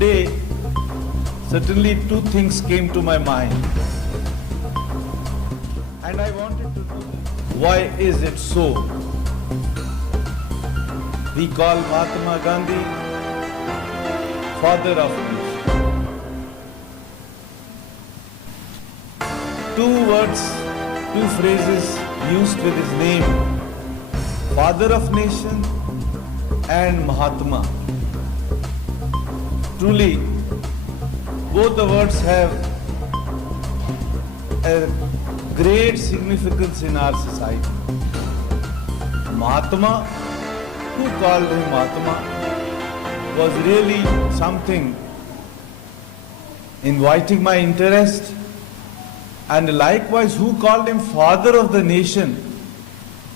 Today, certainly two things came to my mind. And I wanted to know, why is it so? We call Mahatma Gandhi father of nation. Two words, two phrases used with his name, father of nation and Mahatma. Truly, both the words have a great significance in our society. Mahatma, who called him Mahatma, was really something inviting my interest, and likewise who called him father of the nation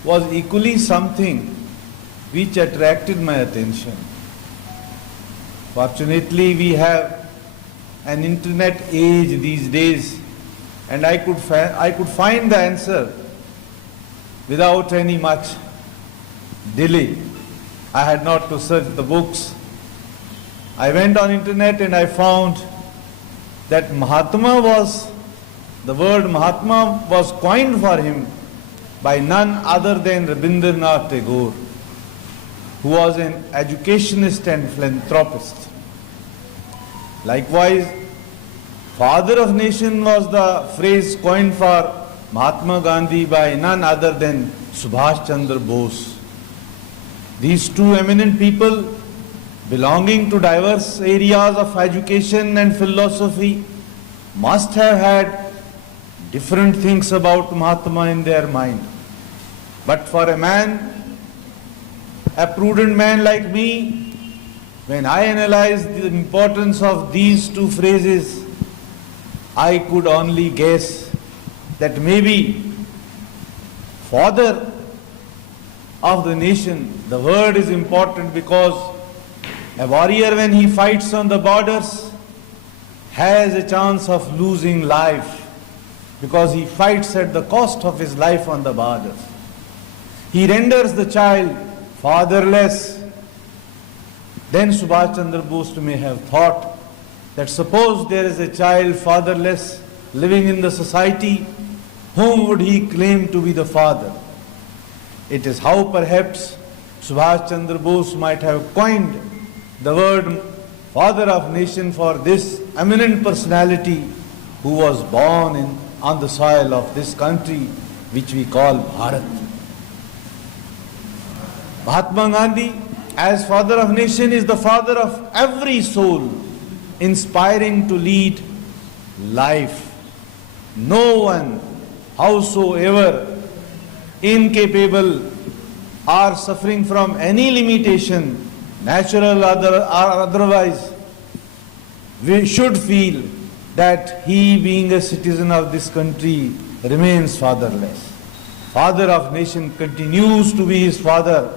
was equally something which attracted my attention. Fortunately, we have an internet age these days, and I could find the answer without any much delay. I had not to search the books. I went on internet and I found that the word Mahatma was coined for him by none other than Rabindranath Tagore, who was an educationist and philanthropist. Likewise, father of nation was the phrase coined for Mahatma Gandhi by none other than Subhash Chandra Bose. These two eminent people, belonging to diverse areas of education and philosophy, must have had different things about Mahatma in their mind. But for a prudent man like me, when I analyzed the importance of these two phrases, I could only guess that maybe father of the nation, the word is important because a warrior, when he fights on the borders, has a chance of losing life because he fights at the cost of his life on the borders. He renders the child fatherless. Then Subhash Chandra Bose may have thought that suppose there is a child fatherless living in the society, whom would he claim to be the father? It is how perhaps Subhash Chandra Bose might have coined the word father of nation for this eminent personality who was born on the soil of this country which we call Bharat. Mahatma Gandhi, as father of nation, is the father of every soul, inspiring to lead life. No one, howsoever incapable or suffering from any limitation, natural or otherwise, we should feel that he, being a citizen of this country, remains fatherless. Father of nation continues to be his father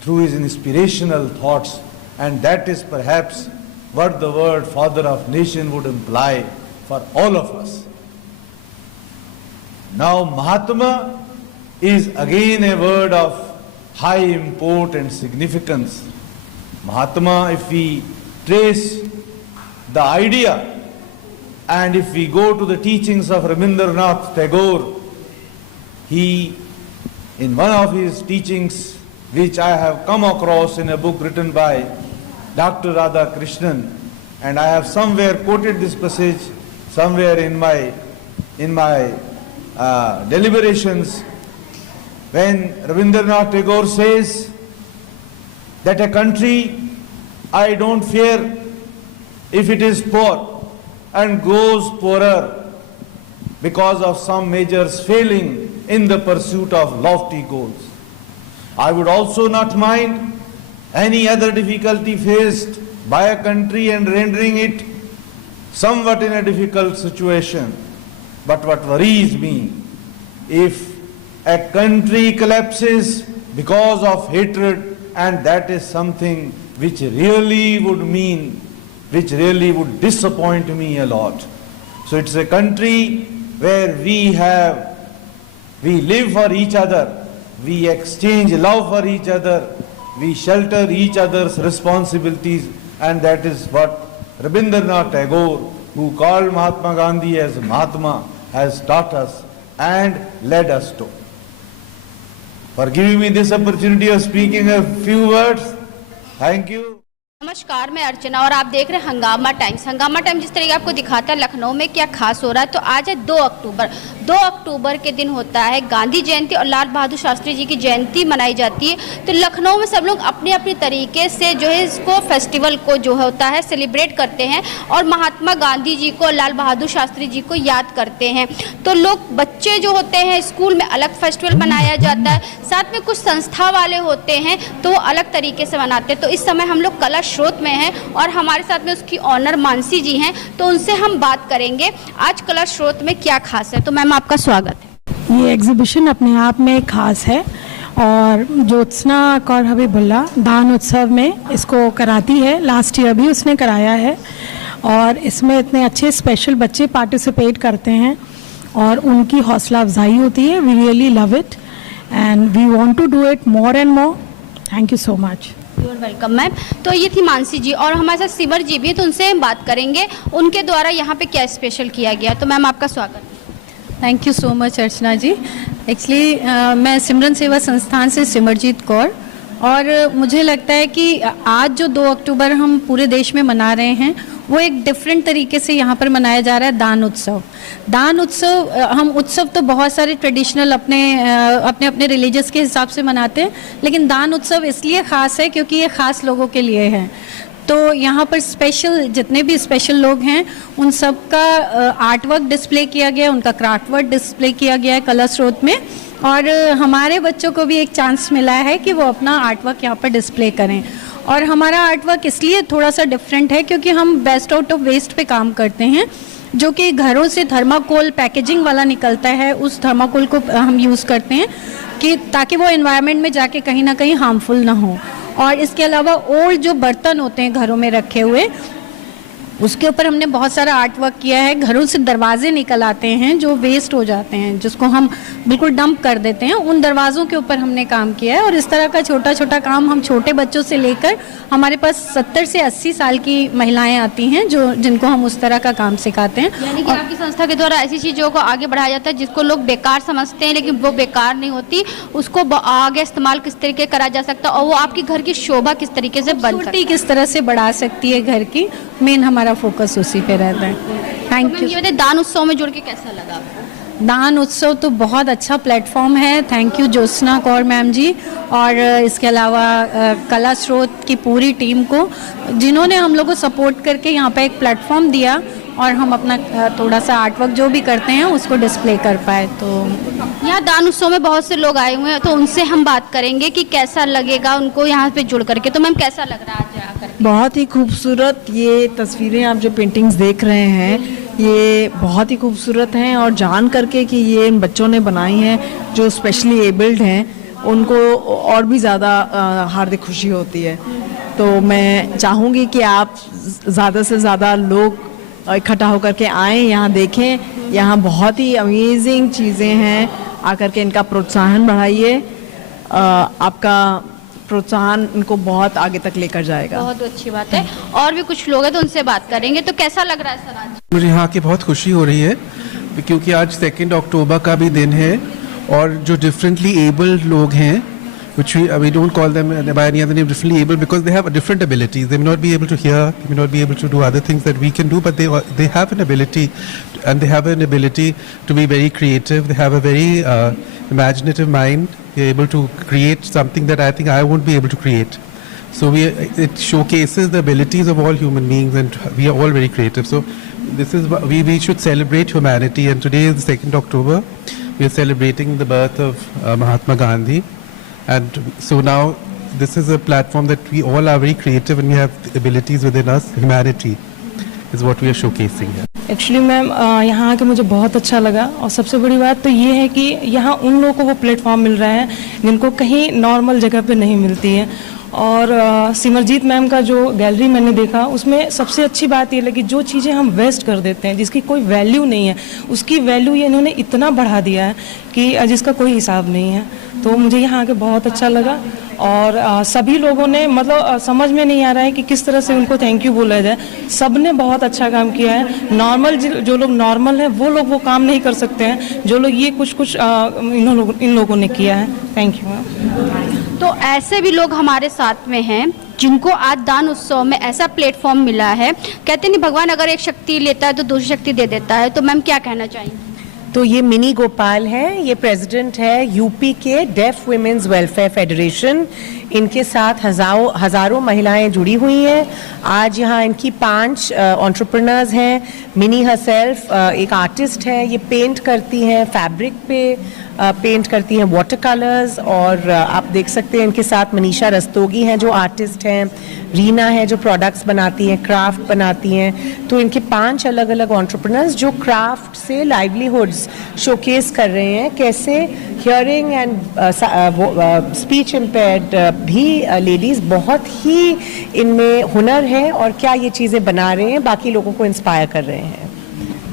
through his inspirational thoughts, and that is perhaps what the word father of nation would imply for all of us. Now, Mahatma is again a word of high import and significance. Mahatma, if we trace the idea and if we go to the teachings of Rabindranath Tagore, he, in one of his teachings, which I have come across in a book written by Dr. Radhakrishnan, and I have somewhere quoted this passage somewhere in my deliberations, when Rabindranath Tagore says that a country, I don't fear if it is poor and grows poorer because of some measures failing in the pursuit of lofty goals. I would also not mind any other difficulty faced by a country and rendering it somewhat in a difficult situation. But what worries me, if a country collapses because of hatred, and that is something which really would disappoint me a lot. So it's a country where we live for each other, we exchange love for each other, we shelter each other's responsibilities, and that is what Rabindranath Tagore, who called Mahatma Gandhi as Mahatma, has taught us and led us to. For giving me this opportunity of speaking a few words, thank you. नमस्कार, मैं अर्चना और आप देख रहे हैं हंगामा times. हंगामा times जिस तरीके आपको दिखाता है लखनऊ में क्या खास हो रहा है, तो आज है 2 अक्टूबर। 2 अक्टूबर के दिन होता है गांधी जयंती और लाल बहादुर शास्त्री जी की जयंती मनाई जाती है। तो लखनऊ में सब लोग अपने अपने तरीके से जो है इसको फेस्टिवल को जो होता है सेलिब्रेट करते हैं और महात्मा गांधी जी को, लाल बहादुर शास्त्री जी को याद करते हैं। तो लोग, बच्चे जो होते हैं स्कूल में अलग फेस्टिवल मनाया जाता है, साथ में कुछ संस्था वाले होते हैं तो वो अलग तरीके से मनाते हैं। तो इस समय हम लोग कला स्रोत में हैं और हमारे साथ में उसकी ऑनर मानसी जी हैं, तो उनसे हम बात करेंगे आज कला स्रोत में क्या खास है। तो मैम आपका स्वागत है। ये एग्जीबिशन अपने आप में खास है और ज्योत्सना कौर हबीबुल्ला दान उत्सव में इसको कराती है। लास्ट ईयर भी उसने कराया है और इसमें इतने अच्छे स्पेशल बच्चे पार्टिसिपेट करते हैं और उनकी हौसला अफजाई होती है। We really love it and we want to do it more and more. Thank you so much. You are welcome ma'am. तो ये थी मानसी जी और हमारे साथ सिमर जी भी, तो उनसे हम बात करेंगे उनके द्वारा यहाँ पे क्या स्पेशल किया गया। तो मैम आपका स्वागत है। Thank you so much Archana ji. Actually मैं सिमरन सेवा संस्थान से सिमरजीत कौर, और मुझे लगता है कि आज जो 2 अक्टूबर हम पूरे देश में मना रहे हैं वो एक डिफरेंट तरीके से यहाँ पर मनाया जा रहा है दान उत्सव। दान उत्सव, हम उत्सव तो बहुत सारे ट्रेडिशनल अपने अपने रिलीजियस के हिसाब से मनाते हैं, लेकिन दान उत्सव इसलिए ख़ास है क्योंकि ये ख़ास लोगों के लिए है। तो यहाँ पर स्पेशल, जितने भी स्पेशल लोग हैं उन सब का आर्ट वर्क डिस्प्ले किया गया, उनका क्राफ्ट वर्क डिस्प्ले किया गया है कला स्रोत में, और हमारे बच्चों को भी एक चांस मिला है कि वो अपना आर्ट वर्क यहाँ पर डिस्प्ले करें। और हमारा आर्ट वर्क इसलिए थोड़ा सा डिफरेंट है क्योंकि हम बेस्ट आउट ऑफ वेस्ट पे काम करते हैं, जो कि घरों से थर्माकोल पैकेजिंग वाला निकलता है, उस थर्माकोल को हम यूज़ करते हैं कि ताकि वो एनवायरनमेंट में जाके कहीं ना कहीं हार्मफुल ना हो। और इसके अलावा ओल्ड जो बर्तन होते हैं घरों में रखे हुए, उसके ऊपर हमने बहुत सारा आर्ट वर्क किया है। घरों से दरवाजे निकल आते हैं जो वेस्ट हो जाते हैं, जिसको हम बिल्कुल डंप कर देते हैं, उन दरवाज़ों के ऊपर हमने काम किया है। और इस तरह का छोटा छोटा काम हम छोटे बच्चों से लेकर हमारे पास 70 से 80 साल की महिलाएं आती हैं जिनको हम उस तरह का काम सिखाते हैं। यानी कि आपकी संस्था के द्वारा ऐसी चीज़ों को आगे बढ़ाया जाता है जिसको लोग बेकार समझते हैं, लेकिन वो बेकार नहीं होती, उसको आगे इस्तेमाल किस तरीके करा जा सकता है और वो आपकी घर की शोभा किस तरीके से बन सकती है, किस तरह से बढ़ा सकती है घर की। मेन हमारा फोकस उसी पे रहता है। Thank you. ये दान उत्सव में जुड़ के कैसा लगा आपको? दान उत्सव तो बहुत अच्छा प्लेटफॉर्म है। Thank you Jyotsna Kaur ma'am ji और इसके अलावा कला स्रोत की पूरी टीम को, जिन्होंने हम लोग को सपोर्ट करके यहाँ पे एक प्लेटफॉर्म दिया और हम अपना थोड़ा सा आर्ट वर्क जो भी करते हैं उसको डिस्प्ले कर पाए। तो यहाँ दान उत्सव में बहुत से लोग आए हुए हैं, तो उनसे हम बात करेंगे कि कैसा लगेगा उनको यहाँ पे जुड़ करके। तो मैम कैसा लग रहा है आज यहाँ करके? बहुत ही खूबसूरत ये तस्वीरें आप जो पेंटिंग्स देख रहे हैं ये बहुत ही खूबसूरत हैं, और जान करके कि ये इन बच्चों ने बनाई हैं जो स्पेशली एबल्ड हैं उनको और भी ज़्यादा हार्दिक खुशी होती है। तो मैं चाहूँगी कि आप ज़्यादा से ज़्यादा लोग इकट्ठा होकर के आएँ, यहाँ देखें। यहाँ बहुत ही अमेजिंग चीज़ें हैं, आकर के इनका प्रोत्साहन बढ़ाइए। आपका प्रोत्साहन इनको बहुत आगे तक लेकर जाएगा। बहुत अच्छी बात है। और भी कुछ लोग हैं तो उनसे बात करेंगे। तो कैसा लग रहा है सर आज? मुझे यहाँ की बहुत खुशी हो रही है क्योंकि आज 2 अक्टूबर का भी दिन है और जो डिफरेंटली एबल्ड लोग हैं, which we don't call them by any other name, differently able, because they have different abilities. They may not be able to hear, they may not be able to do other things that we can do, but they have an ability, and they have an ability to be very creative. They have a very imaginative mind. They're able to create something that I think I won't be able to create. So it showcases the abilities of all human beings, and we are all very creative. So this is we should celebrate humanity, and today is the 2nd October. We are celebrating the birth of Mahatma Gandhi. And so now this is a platform that we all are very creative and we have abilities within us. Humanity is what we are showcasing here. Actually ma'am यहाँ आके मुझे बहुत अच्छा लगा, और सबसे बड़ी बात तो ये है कि यहाँ उन लोगों को वो प्लेटफॉर्म मिल रहा है जिनको कहीं नॉर्मल जगह पे नहीं मिलती है। और सिमरजीत मैम का जो गैलरी मैंने देखा उसमें सबसे अच्छी बात ये लगी, जो चीज़ें हम वेस्ट कर देते हैं, जिसकी कोई वैल्यू नहीं है, उसकी वैल्यू ये इन्होंने इतना बढ़ा दिया है कि जिसका कोई हिसाब नहीं है। तो मुझे यहाँ आके बहुत अच्छा लगा और सभी लोगों ने मतलब समझ में नहीं आ रहा है कि किस तरह से उनको थैंक यू बोला जाए। सब ने बहुत अच्छा काम किया है। नॉर्मल जो लोग नॉर्मल हैं वो लोग वो काम नहीं कर सकते हैं, जो लोग ये कुछ इन लोगों ने किया है। Thank you ma'am. तो ऐसे भी लोग हमारे साथ में हैं जिनको आज दान उत्सव में ऐसा प्लेटफॉर्म मिला है। कहते नहीं भगवान अगर एक शक्ति लेता है तो दूसरी शक्ति दे देता है। तो मैम क्या कहना चाहेंगे? तो ये मिनी गोपाल है, ये प्रेसिडेंट है यूपी के डेफ वुमेन्स वेलफेयर फेडरेशन। इनके साथ हज़ारों महिलाएं जुड़ी हुई हैं। आज यहाँ इनकी 5 एंटरप्रेन्योर्स हैं। मिनी हरसेल्फ एक आर्टिस्ट है, ये पेंट करती हैं फैब्रिक पे, पेंट करती हैं वाटर कलर्स। और आप देख सकते हैं इनके साथ मनीषा रस्तोगी हैं जो आर्टिस्ट हैं, रीना है जो प्रोडक्ट्स बनाती हैं, क्राफ्ट बनाती हैं। तो इनके 5 अलग अलग एंटरप्रेन्योर्स जो क्राफ्ट से लाइवलीहुड्स शोकेस कर रहे हैं, कैसे हियरिंग एंड स्पीच इम्पेयर्ड भी लेडीज़ बहुत ही इनमें हुनर है और क्या ये चीज़ें बना रहे हैं, बाकी लोगों को इंस्पायर कर रहे हैं।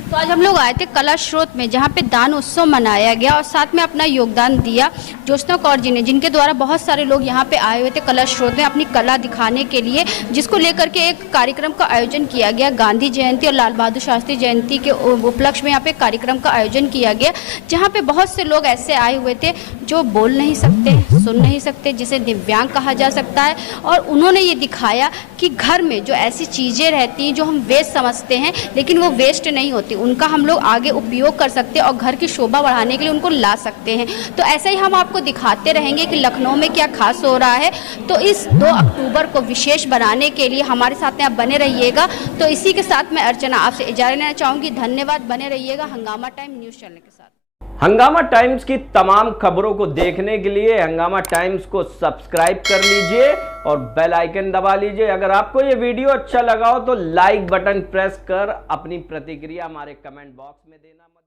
तो आज हम लोग आए थे कला स्रोत में जहाँ पे दान उत्सव मनाया गया और साथ में अपना योगदान दिया ज्योत्सना कौर जी ने, जिनके द्वारा बहुत सारे लोग यहाँ पे आए हुए थे कला स्रोत में अपनी कला दिखाने के लिए, जिसको लेकर के एक कार्यक्रम का आयोजन किया गया। गांधी जयंती और लाल बहादुर शास्त्री जयंती के उपलक्ष्य में यहाँ पे कार्यक्रम का आयोजन किया गया, जहाँ पे बहुत से लोग ऐसे आए हुए थे जो बोल नहीं सकते, सुन नहीं सकते, जिसे दिव्यांग कहा जा सकता है। और उन्होंने ये दिखाया कि घर में जो ऐसी चीज़ें रहती हैं जो हम वेस्ट समझते हैं लेकिन वो वेस्ट नहीं होती, उनका हम लोग आगे उपयोग कर सकते हैं और घर की शोभा बढ़ाने के लिए उनको ला सकते हैं। तो ऐसे ही हम आपको दिखाते रहेंगे कि लखनऊ में क्या खास हो रहा है। तो इस 2 अक्टूबर को विशेष बनाने के लिए हमारे साथ में आप बने रहिएगा। तो इसी के साथ मैं अर्चना आपसे इजाज़त लेना चाहूँगी। धन्यवाद। बने रहिएगा हंगामा टाइम न्यूज़ चैनल के साथ। हंगामा टाइम्स की तमाम खबरों को देखने के लिए हंगामा टाइम्स को सब्सक्राइब कर लीजिए और बेल आइकन दबा लीजिए। अगर आपको ये वीडियो अच्छा लगा हो तो लाइक बटन प्रेस कर अपनी प्रतिक्रिया हमारे कमेंट बॉक्स में देना मत